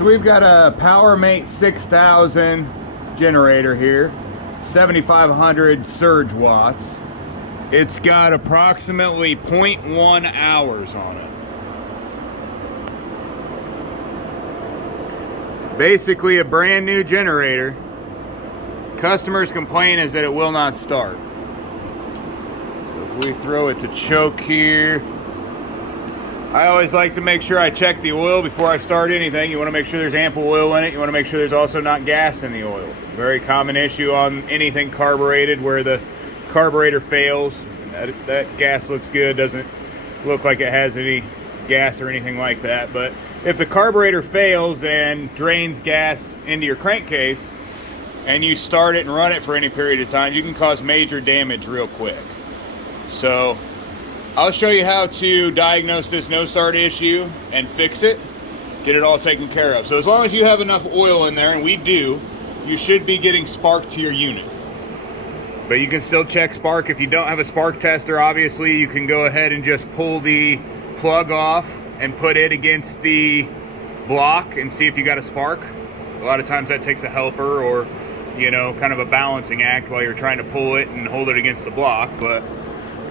So we've got a Powermate 6000 generator here, 7500 surge watts. It's got approximately 0.1 hours on it. Basically a brand new generator. Customer's complaint is that it will not start. So if we throw it to choke here, I always like to make sure I check the oil before I start anything. You want to make sure there's ample oil in it. You want to make sure there's also not gas in the oil. Very common issue on anything carbureted where the carburetor fails. That gas looks good, doesn't look like it has any gas or anything like that. But if the carburetor fails and drains gas into your crankcase and you start it and run it for any period of time, you can cause major damage real quick. So I'll show you how to diagnose this no start issue and fix it, get it all taken care of. So as long as you have enough oil in there, and we do, you should be getting spark to your unit. But you can still check spark. If you don't have a spark tester, obviously you can go ahead and just pull the plug off and put it against the block and see if you got a spark. A lot of times that takes a helper or, you know, kind of a balancing act while you're trying to pull it and hold it against the block. But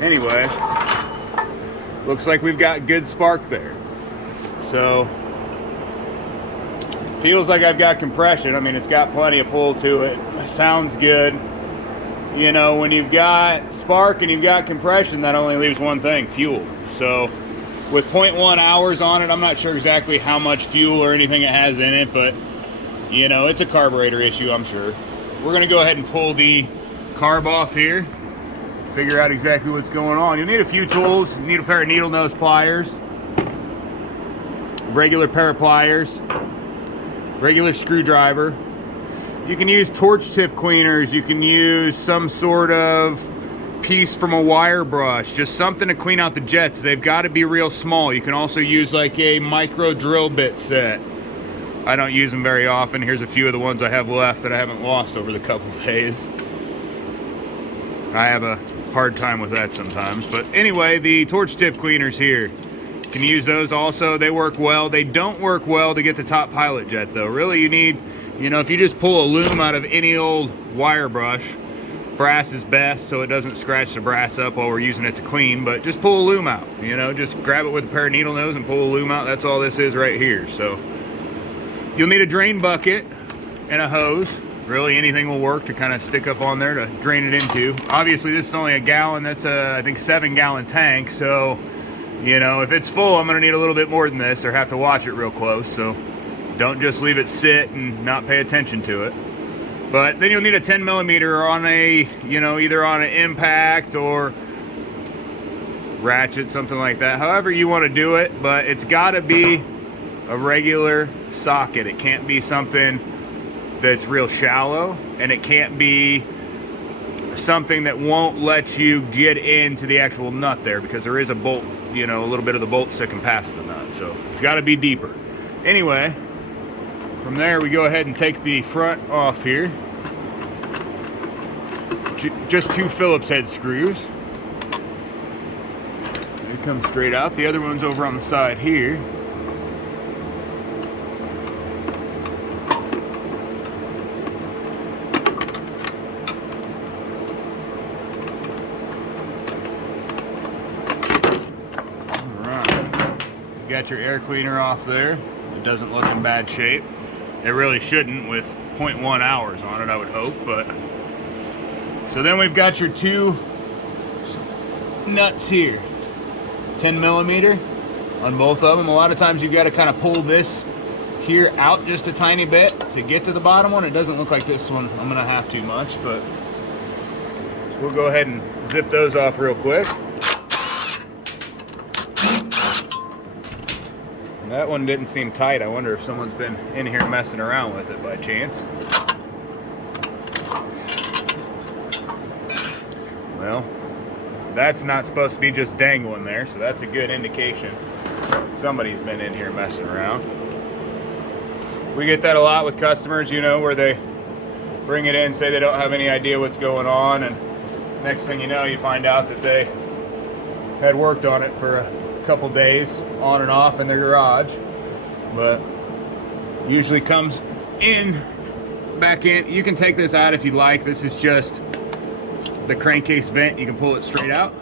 anyway, looks like we've got good spark there. So feels like I've got compression. I mean, it's got plenty of pull to it. Sounds good. You know, when you've got spark and you've got compression, that only leaves one thing: fuel. So with 0.1 hours on it, I'm not sure exactly how much fuel or anything it has in it, but you know, it's a carburetor issue, I'm sure. We're gonna go ahead and pull the carb off here, figure out exactly what's going on. You'll need a few tools. You need a pair of needle nose pliers, regular pair of pliers, regular screwdriver. You can use torch tip cleaners. You can use some sort of piece from a wire brush, just something to clean out the jets. They've got to be real small. You can also use like a micro drill bit set. I don't use them very often. Here's a few of the ones I have left that I haven't lost over the couple days. I have a hard time with that sometimes. But anyway, the torch tip cleaners here, you can use those also. They work well. They don't work well to get the top pilot jet though. Really, you need, you know, if you just pull a loom out of any old wire brush, brass is best so it doesn't scratch the brass up while we're using it to clean, but just pull a loom out, you know, just grab it with a pair of needle nose and pull a loom out. That's all this is right here. So you'll need a drain bucket and a hose. Really anything will work to kind of stick up on there to drain it into. Obviously this is only a gallon. That's a, I think, 7-gallon tank. So, you know, if it's full, I'm gonna need a little bit more than this or have to watch it real close. So don't just leave it sit and not pay attention to it. But then you'll need a 10 millimeter on a, you know, either on an impact or ratchet, something like that. However you want to do it, but it's gotta be a regular socket. It can't be something that's real shallow, and it can't be something that won't let you get into the actual nut there, because there is a bolt, you know, a little bit of the bolt sticking past the nut. So it's got to be deeper. Anyway, from there we go ahead and take the front off here. Just 2 Phillips head screws. They come straight out. The other one's over on the side here. Got your air cleaner off there. It doesn't look in bad shape. It really shouldn't with 0.1 hours on it, I would hope. But so then we've got your 2 nuts here, 10 millimeter on both of them. A lot of times you've got to kind of pull this here out just a tiny bit to get to the bottom one. It doesn't look like this one I'm gonna have too much, but so we'll go ahead and zip those off real quick. That one didn't seem tight. I wonder if someone's been in here messing around with it by chance. Well, that's not supposed to be just dangling there, so that's a good indication somebody's been in here messing around. We get that a lot with customers, you know, where they bring it in, say they don't have any idea what's going on, and next thing you know, you find out that they had worked on it for a couple days on and off in their garage. But Usually comes in, back in. You can take this out if you like. This is just the crankcase vent. You can pull it straight out.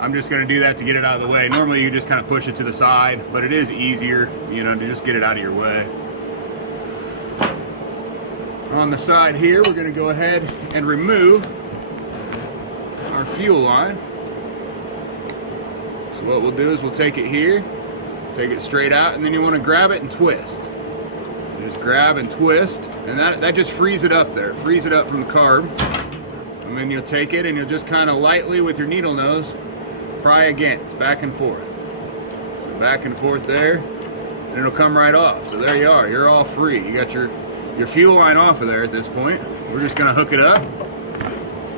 I'm just gonna do that to get it out of the way. Normally you just kind of push it to the side, but it is easier, you know, to just get it out of your way. On the side here, we're gonna go ahead and remove our fuel line. So what we'll do is we'll take it here, take it straight out, and then you wanna grab it and twist. Just grab and twist, and that just frees it up there. It frees it up from the carb. And then you'll take it and you'll just kind of lightly with your needle nose pry against, back and forth. So back and forth there, and it'll come right off. So there you are, you're all free. You got your fuel line off of there at this point. We're just gonna hook it up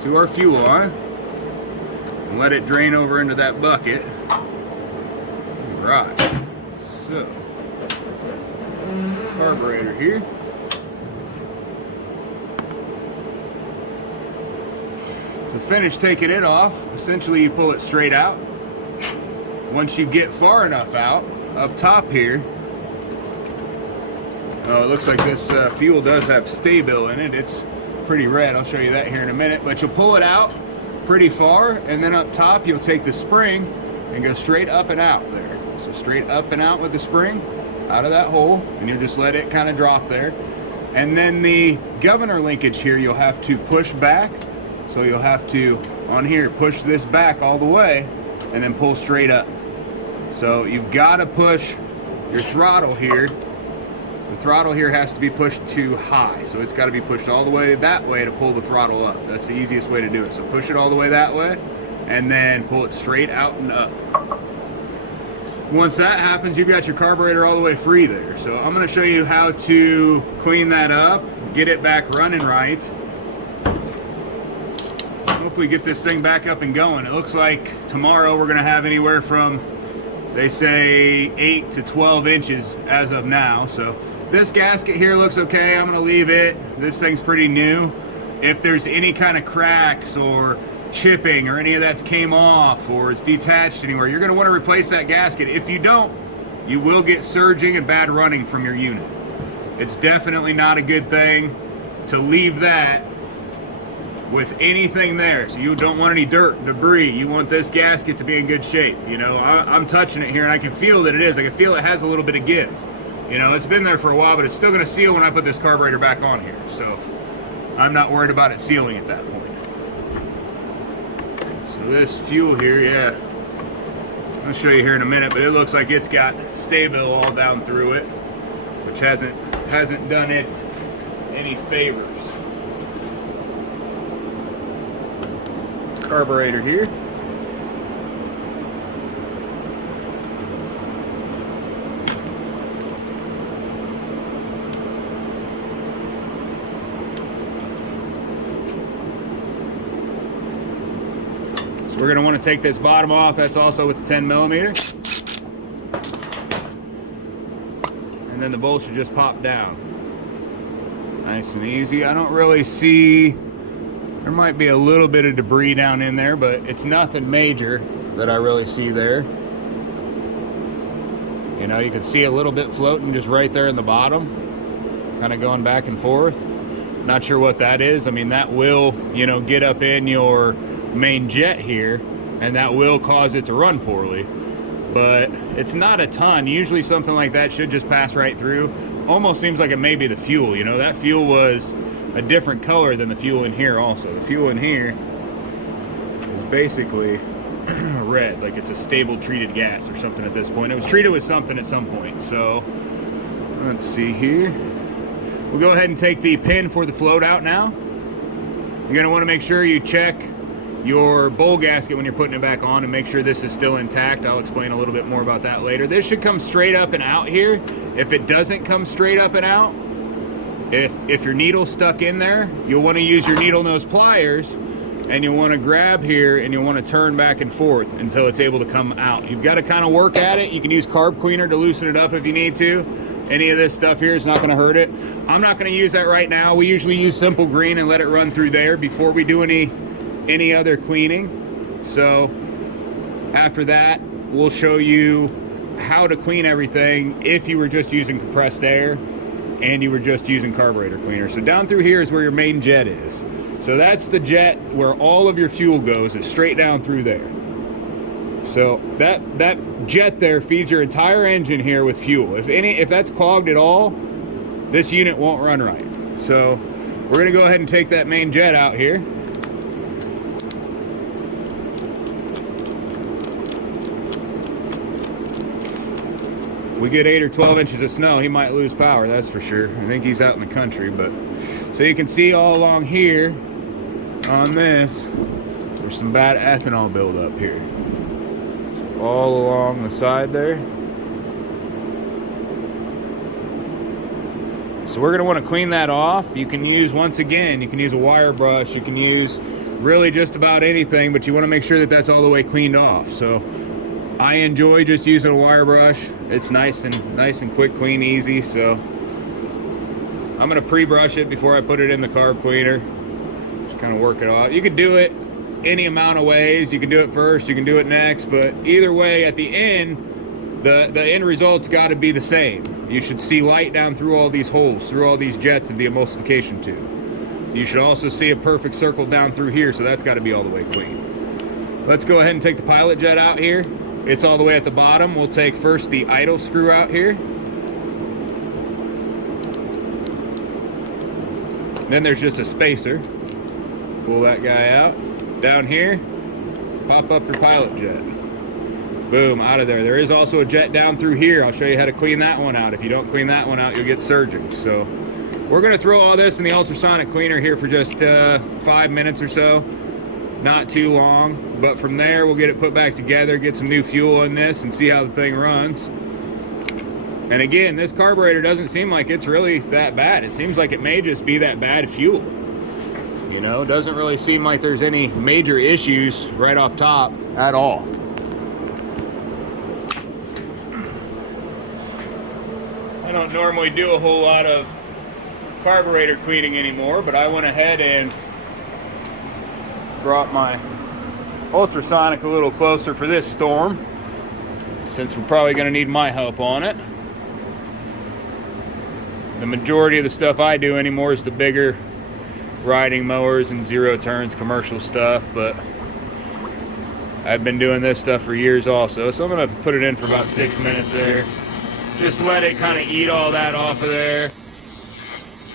to our fuel line and let it drain over into that bucket. Right, so carburetor here. To finish taking it off, essentially you pull it straight out. Once you get far enough out, up top here, oh, it looks like this fuel does have Stabil in it. It's pretty red. I'll show you that here in a minute. But you'll pull it out pretty far, and then up top you'll take the spring and go straight up and out there. So straight up and out with the spring, out of that hole, and you just let it kind of drop there. And then the governor linkage here, you'll have to push back. So you'll have to, on here, push this back all the way and then pull straight up. So you've got to push your throttle here. The throttle here has to be pushed too high. So it's got to be pushed all the way that way to pull the throttle up. That's the easiest way to do it. So push it all the way that way and then pull it straight out and up. Once that happens, you've got your carburetor all the way free there. So I'm going to show you how to clean that up, get it back running right. Hopefully get this thing back up and going. It looks like tomorrow we're gonna have anywhere from, they say, 8 to 12 inches as of now. So this gasket here looks okay. I'm gonna leave it. This thing's pretty new. If there's any kind of cracks or chipping or any of that came off or it's detached anywhere, you're gonna wanna replace that gasket. If you don't, you will get surging and bad running from your unit. It's definitely not a good thing to leave that with anything there. So you don't want any dirt, debris. You want this gasket to be in good shape. You know, I'm touching it here and I can feel that it is. I can feel it has a little bit of give. You know, it's been there for a while, but it's still gonna seal when I put this carburetor back on here. So I'm not worried about it sealing at that point. So this fuel here, yeah, I'll show you here in a minute, but it looks like it's got Stabil all down through it, which hasn't done it any favors. Carburetor here. So we're going to want to take this bottom off. That's also with the 10mm. And then the bolt should just pop down. Nice and easy. I don't really see, there might be a little bit of debris down in there, but it's nothing major that I really see there. You know, you can see a little bit floating just right there in the bottom, kind of going back and forth. Not sure what that is. I mean, that will, you know, get up in your main jet here, and that will cause it to run poorly. But it's not a ton. Usually something like that should just pass right through. Almost seems like it may be the fuel. You know, that fuel was a different color than the fuel in here also. The fuel in here is basically red, like it's a Stabil treated gas or something at this point. It was treated with something at some point. So let's see here. We'll go ahead and take the pin for the float out now. You're gonna wanna make sure you check your bowl gasket when you're putting it back on and make sure this is still intact. I'll explain a little bit more about that later. This should come straight up and out here. If it doesn't come straight up and out, if your needle's stuck in there, you'll want to use your needle nose pliers and you'll want to grab here and you'll want to turn back and forth until it's able to come out. You've got to kind of work at it. You can use carb cleaner to loosen it up if you need to. Any of this stuff here is not going to hurt it. I'm not going to use that right now. We usually use simple green and let it run through there before we do any other cleaning. So after that, we'll show you how to clean everything if you were just using compressed air. and you were just using carburetor cleaner. So down through here is where your main jet is. So that's the jet where all of your fuel goes, is straight down through there. So that jet there feeds your entire engine here with fuel. If that's clogged at all, this unit won't run right. So we're gonna go ahead and take that main jet out here. If we get 8 or 12 inches of snow, he might lose power, that's for sure. I think he's out in the country, but so you can see all along here on this, there's some bad ethanol buildup here. All along the side there. So we're going to want to clean that off. You can use, once again, you can use a wire brush, you can use really just about anything, but you want to make sure that that's all the way cleaned off. So I enjoy just using a wire brush. It's nice and quick, clean, easy. So I'm going to pre-brush it before I put it in the carb cleaner. Just kind of work it off. You can do it any amount of ways. You can do it first, you can do it next, but either way, at the end, the end result's got to be the same. You should see light down through all these holes, through all these jets of the emulsification tube. You should also see a perfect circle down through here, so that's got to be all the way clean. Let's go ahead and take the pilot jet out here. It's all the way at the bottom. We'll take first the idle screw out here. Then there's just a spacer. Pull that guy out. Down here, pop up your pilot jet. Boom, out of there. There is also a jet down through here. I'll show you how to clean that one out. If you don't clean that one out, you'll get surging. So we're going to throw all this in the ultrasonic cleaner here for just 5 minutes or so. Not too long, but from there we'll get it put back together, get some new fuel in this, and see how the thing runs. And again, this carburetor doesn't seem like it's really that bad. It seems like it may just be that bad fuel. You know, doesn't really seem like there's any major issues right off top at all. I don't normally do a whole lot of carburetor cleaning anymore, but I went ahead and brought my ultrasonic a little closer for this storm, since we're probably going to need my help on it. The majority of the stuff I do anymore is the bigger riding mowers and zero turns commercial stuff, but I've been doing this stuff for years also. So I'm going to put it in for about 6 minutes there. Just let it kind of eat all that off of there.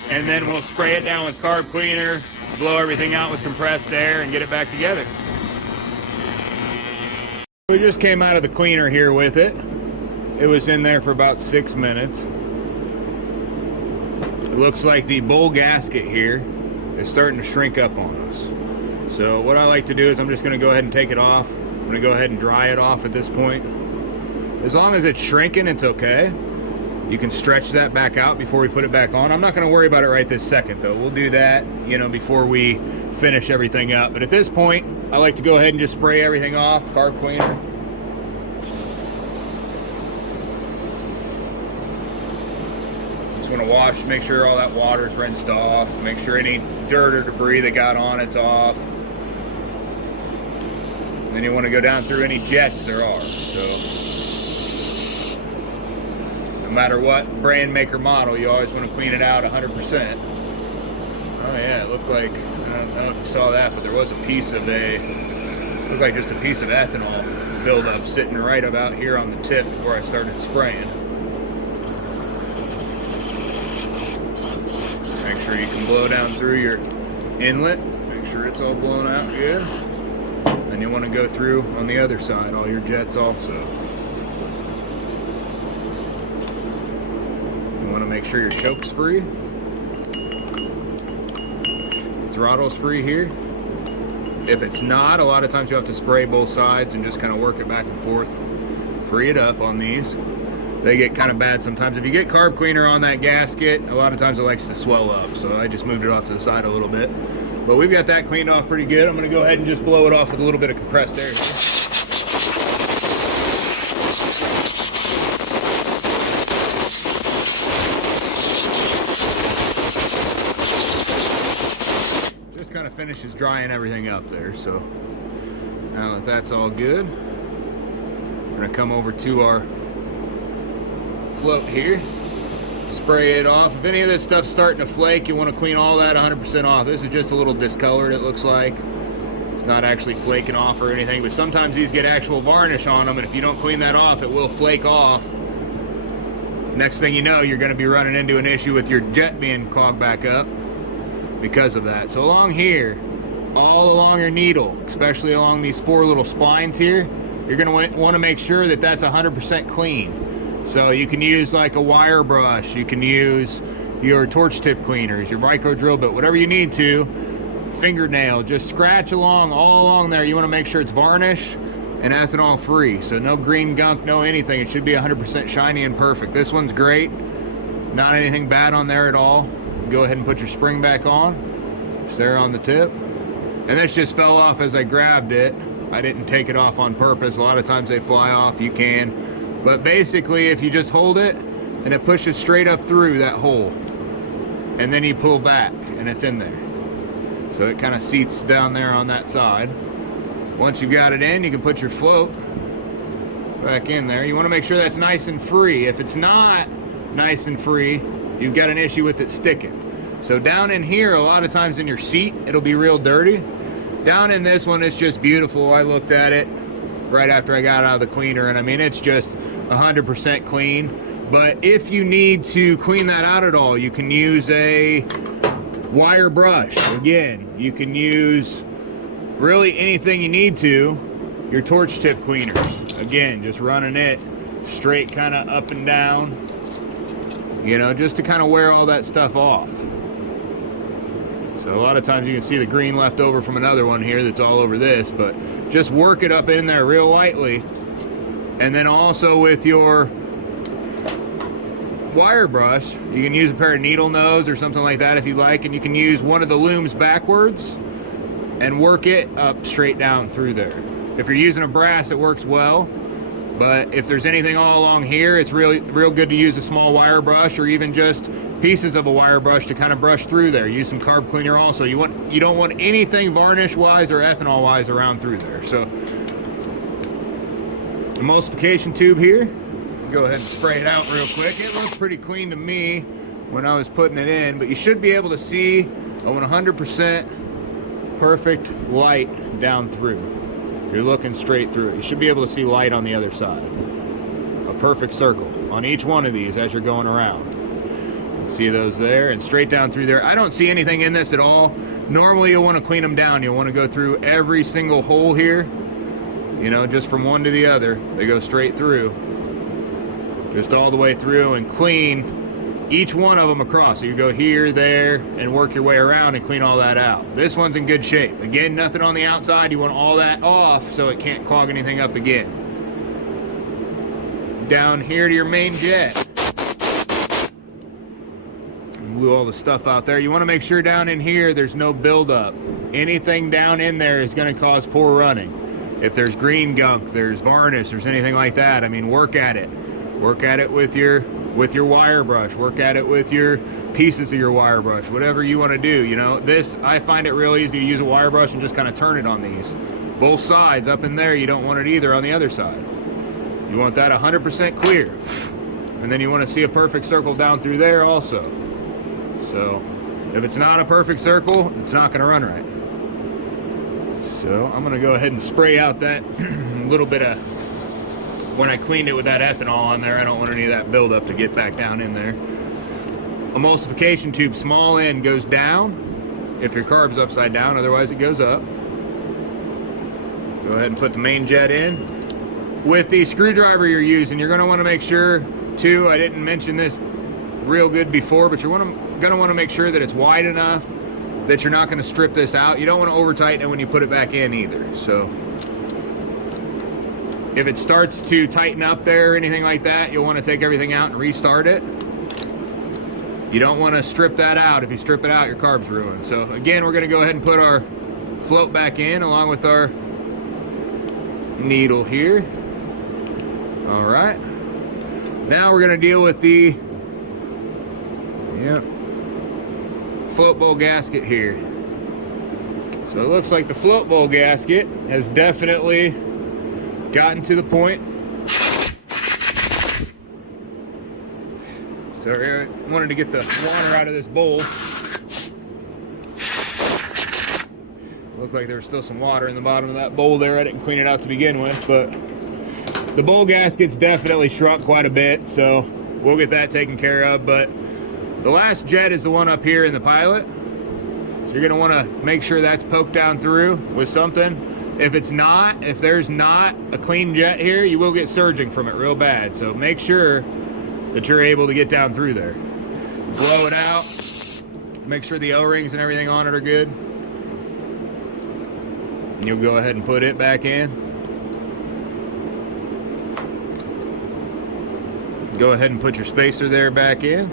And then we'll spray it down with carb cleaner, blow everything out with compressed air, and get it back together. We just came out of the cleaner here with it. It was in there for about 6 minutes. It looks like the bowl gasket here is starting to shrink up on us. So what I like to do is I'm just going to go ahead and take it off. I'm going to go ahead and dry it off at this point. As long as it's shrinking, it's okay. You can stretch that back out before we put it back on. I'm not going to worry about it right this second though. We'll do that, you know, before we finish everything up. But at this point, I like to go ahead and just spray everything off, carb cleaner. Want to wash, make sure all that water's rinsed off, make sure any dirt or debris that got on it's off. And then you want to go down through any jets there are. So no matter what brand, maker, model, you always want to clean it out 100%. Oh yeah, it looked like, I don't know if you saw that, but there was a piece of looked like just a piece of ethanol buildup sitting right about here on the tip before I started spraying. You can blow down through your inlet, make sure it's all blown out good. Then you want to go through on the other side, all your jets also. You want to make sure your choke's free, throttle's free here. If it's not, a lot of times you have to spray both sides and just kind of work it back and forth. Free it up on these. They get kind of bad sometimes. If you get carb cleaner on that gasket, a lot of times it likes to swell up. So I just moved it off to the side a little bit. But we've got that cleaned off pretty good. I'm going to go ahead and just blow it off with a little bit of compressed air. Just kind of finishes drying everything up there. So now that that's all good, we're going to come over to our float here. Spray it off. If any of this stuff's starting to flake, you want to clean all that 100% off. This is just a little discolored, it looks like. It's not actually flaking off or anything, but sometimes these get actual varnish on them, and if you don't clean that off, it will flake off. Next thing you know, you're going to be running into an issue with your jet being clogged back up because of that. So along here, all along your needle, especially along these 4 little spines here, you're going to want to make sure that that's 100% clean. So you can use like a wire brush, you can use your torch tip cleaners, your micro drill bit, whatever you need to. Fingernail, just scratch along, all along there. You want to make sure it's varnish and ethanol free, so no green gunk, no anything. It should be 100% shiny and perfect. This one's great, not anything bad on there at all. Go ahead and put your spring back on. It's there on the tip, and this just fell off as I grabbed it. I didn't take it off on purpose. A lot of times they fly off. You can, but basically if you just hold it and it pushes straight up through that hole, and then you pull back and it's in there. So it kind of seats down there on that side. Once you've got it in, you can put your float back in there. You want to make sure that's nice and free. If it's not nice and free, you've got an issue with it sticking. So down in here, a lot of times in your seat, it'll be real dirty. Down in this one, it's just beautiful. I looked at it right after I got out of the cleaner, and I mean, it's just 100% clean. But if you need to clean that out at all, you can use a wire brush. Again, you can use really anything you need to. Your torch tip cleaners, again, just running it straight kind of up and down, you know, just to kind of wear all that stuff off. So a lot of times you can see the green left over from another one here that's all over this, but just work it up in there real lightly. And then also with your wire brush, you can use a pair of needle nose or something like that if you like, and you can use one of the looms backwards and work it up straight down through there. If you're using a brass, it works well, but if there's anything all along here, it's real good to use a small wire brush, or even just pieces of a wire brush to kind of brush through there. Use some carb cleaner also. You don't want anything varnish wise or ethanol wise around through there. So emulsification tube here, go ahead and spray it out real quick. It looks pretty clean to me when I was putting it in, but you should be able to see a 100% perfect light down through. If you're looking straight through it, you should be able to see light on the other side. A perfect circle on each one of these as you're going around. You can see those there, and straight down through there. I don't see anything in this at all. Normally you'll want to clean them down. You'll want to go through every single hole here, you know, just from one to the other. They go straight through, just all the way through, and clean each one of them across. So you go here, there, and work your way around and clean all that out. This one's in good shape. Again, nothing on the outside. You want all that off so it can't clog anything up again. Down here to your main jet. Blew all the stuff out there. You want to make sure down in here there's no buildup. Anything down in there is going to cause poor running. If there's green gunk, there's varnish, there's anything like that, I mean, work at it. Work at it with your wire brush. Work at it with your pieces of your wire brush. Whatever you want to do, you know. This, I find it real easy to use a wire brush and just kind of turn it on these. Both sides up in there, you don't want it either on the other side. You want that 100% clear. And then you want to see a perfect circle down through there also. So if it's not a perfect circle, it's not going to run right. So I'm going to go ahead and spray out that little bit of, when I cleaned it with that ethanol on there, I don't want any of that buildup to get back down in there. Emulsification tube, small end goes down if your carb's upside down, otherwise it goes up. Go ahead and put the main jet in. With the screwdriver you're using, you're going to want to make sure too, I didn't mention this real good before, but you're going to want to make sure that it's wide enough that you're not going to strip this out. You don't want to over tighten it when you put it back in either. So if it starts to tighten up there or anything like that, you'll want to take everything out and restart it. You don't want to strip that out. If you strip it out, your carb's ruined. So again, we're going to go ahead and put our float back in along with our needle here. All right. Now we're going to deal with the float bowl gasket here. So it looks like the float bowl gasket has definitely gotten to the point. Sorry, I wanted to get the water out of this bowl. Looked like there was still some water in the bottom of that bowl there. I didn't clean it out to begin with, but the bowl gasket's definitely shrunk quite a bit, so we'll get that taken care of. But the last jet is the one up here in the pilot. So you're gonna wanna make sure that's poked down through with something. If there's not a clean jet here, you will get surging from it real bad. So make sure that you're able to get down through there. Blow it out. Make sure the O-rings and everything on it are good. And you'll go ahead and put it back in. Go ahead and put your spacer there back in.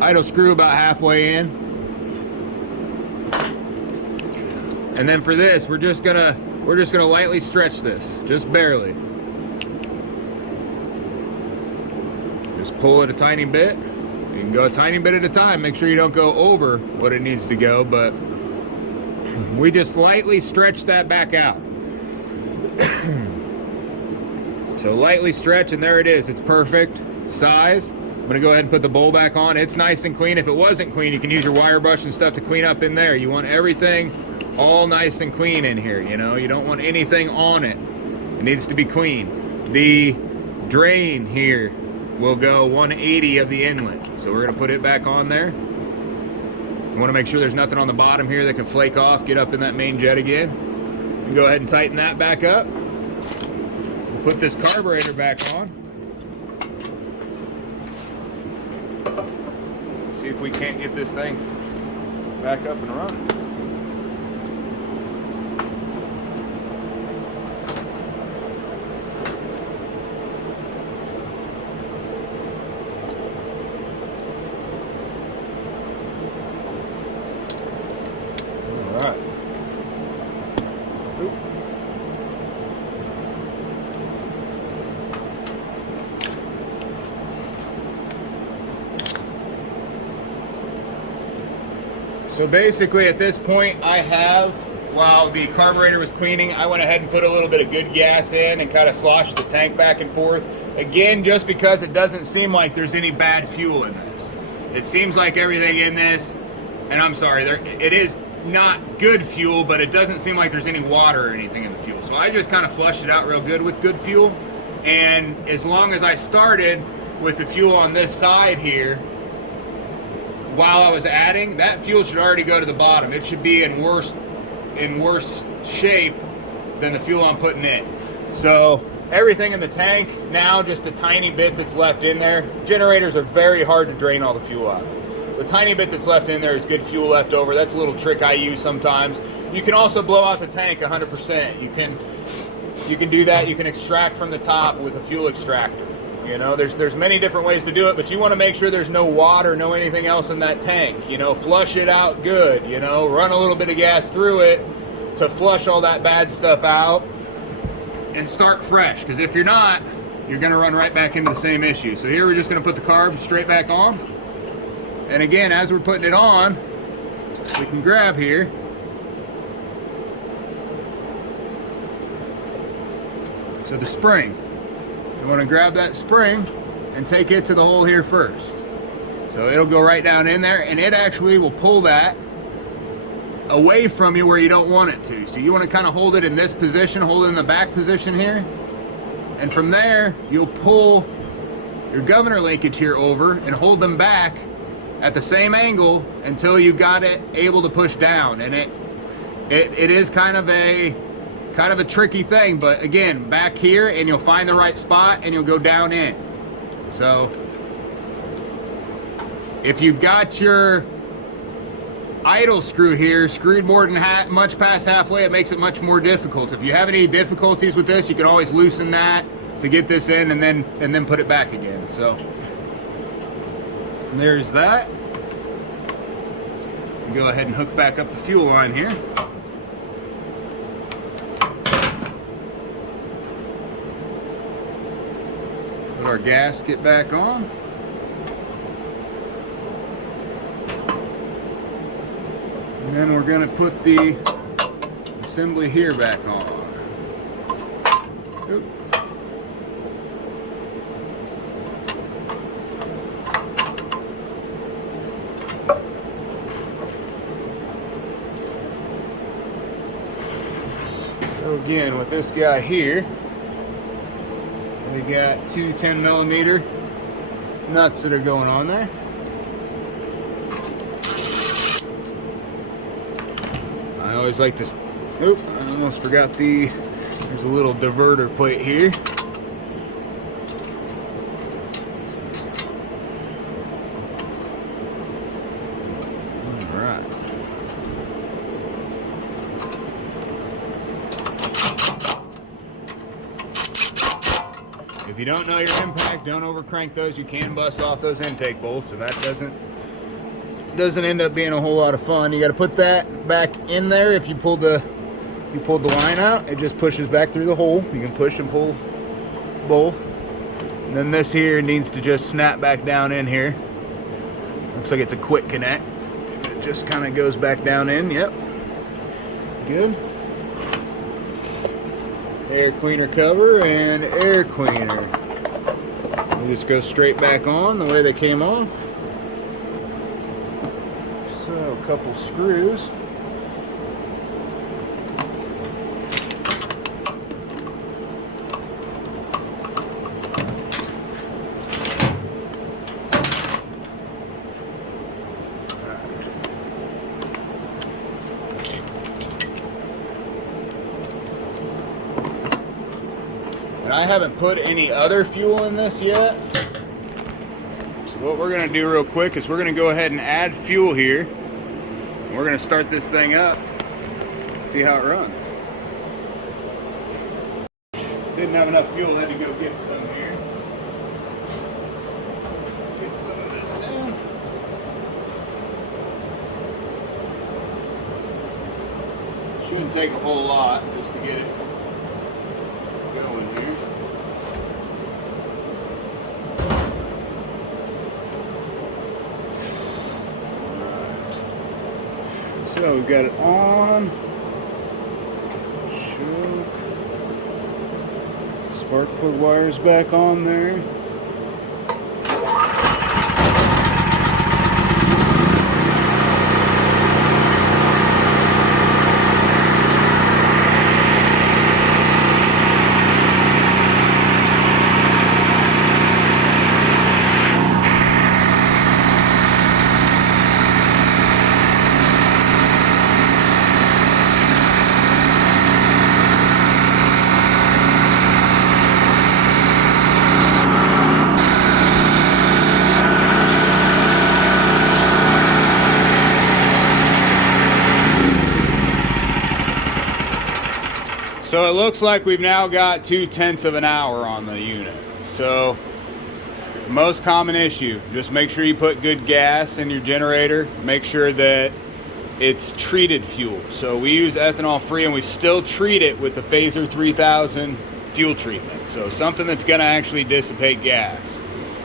Idle screw about halfway in. And then for this, we're just gonna lightly stretch this, just barely. Just pull it a tiny bit. You can go a tiny bit at a time. Make sure you don't go over what it needs to go, but we just lightly stretch that back out. So lightly stretch, and there it is. It's perfect size. I'm gonna go ahead and put the bowl back on. It's nice and clean. If it wasn't clean, you can use your wire brush and stuff to clean up in there. You want everything all nice and clean in here, you know? You don't want anything on it. It needs to be clean. The drain here will go 180 of the inlet. So we're gonna put it back on there. You wanna make sure there's nothing on the bottom here that can flake off, get up in that main jet again. And go ahead and tighten that back up. We'll put this carburetor back on. See if we can't get this thing back up and running. All right. Oop. So basically at this point while the carburetor was cleaning, I went ahead and put a little bit of good gas in and kind of sloshed the tank back and forth. Again, just because it doesn't seem like there's any bad fuel in this. It seems like everything in this, and I'm sorry, it is not good fuel, but it doesn't seem like there's any water or anything in the fuel. So I just kind of flushed it out real good with good fuel. And as long as I started with the fuel on this side here, while I was adding, that fuel should already go to the bottom. It should be in worse shape than the fuel I'm putting in. So everything in the tank now, just a tiny bit that's left in there. Generators are very hard to drain all the fuel out. The tiny bit that's left in there is good fuel left over. That's a little trick I use sometimes. You can also blow out the tank 100%. You can do that. You can extract from the top with a fuel extractor. You know, there's many different ways to do it, but you want to make sure there's no water, no anything else in that tank. You know, flush it out good, you know, run a little bit of gas through it to flush all that bad stuff out and start fresh, because if you're not, you're going to run right back into the same issue. So here we're just going to put the carb straight back on. And again, as we're putting it on, we can grab here. So the spring. You want to grab that spring and take it to the hole here first. So it'll go right down in there, and it actually will pull that away from you where you don't want it to. So you want to kind of hold it in this position, hold it in the back position here. And from there, you'll pull your governor linkage here over and hold them back at the same angle until you've got it able to push down. And it is kind of a tricky thing, but again, back here and you'll find the right spot and you'll go down in. So if you've got your idle screw here screwed more than much past halfway, it makes it much more difficult. If you have any difficulties with this, you can always loosen that to get this in and then put it back again. So there's that. Go ahead and hook back up the fuel line here. Put our gasket back on. And then we're going to put the assembly here back on. Oop. So again, with this guy here, we got two 10mm nuts that are going on there. I always like to, oop, I almost forgot there's a little diverter plate here. Alright. If you don't know your impact, don't over crank those. You can bust off those intake bolts, so that doesn't end up being a whole lot of fun. You got to put that back in there. If you pulled the line out, it just pushes back through the hole. You can push and pull both. And then this here needs to just snap back down in here. Looks like it's a quick connect. It just kind of goes back down in. Yep. Good. Air cleaner cover and air cleaner. They just go straight back on the way they came off. So a couple screws. And I haven't put any other fuel in this yet. So what we're going to do real quick is we're going to go ahead and add fuel here. And we're going to start this thing up. See how it runs. Didn't have enough fuel, had to go get some here. Get some of this in. Shouldn't take a whole lot just to get it going here. Alright. So we've got it on. Choke. Spark plug wires back on there. So it looks like we've now got 2/10 of an hour on the unit. So most common issue, just make sure you put good gas in your generator. Make sure that it's treated fuel. So we use ethanol free and we still treat it with the Phaser 3000 fuel treatment. So something that's gonna actually dissipate gas.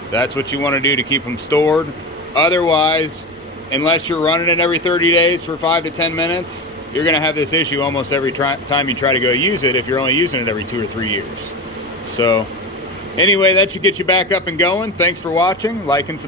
That's what you wanna do to keep them stored. Otherwise, unless you're running it every 30 days for 5 to 10 minutes, you're going to have this issue almost every time you try to go use it if you're only using it every 2 or 3 years. So anyway, that should get you back up and going. Thanks for watching. Like and subscribe.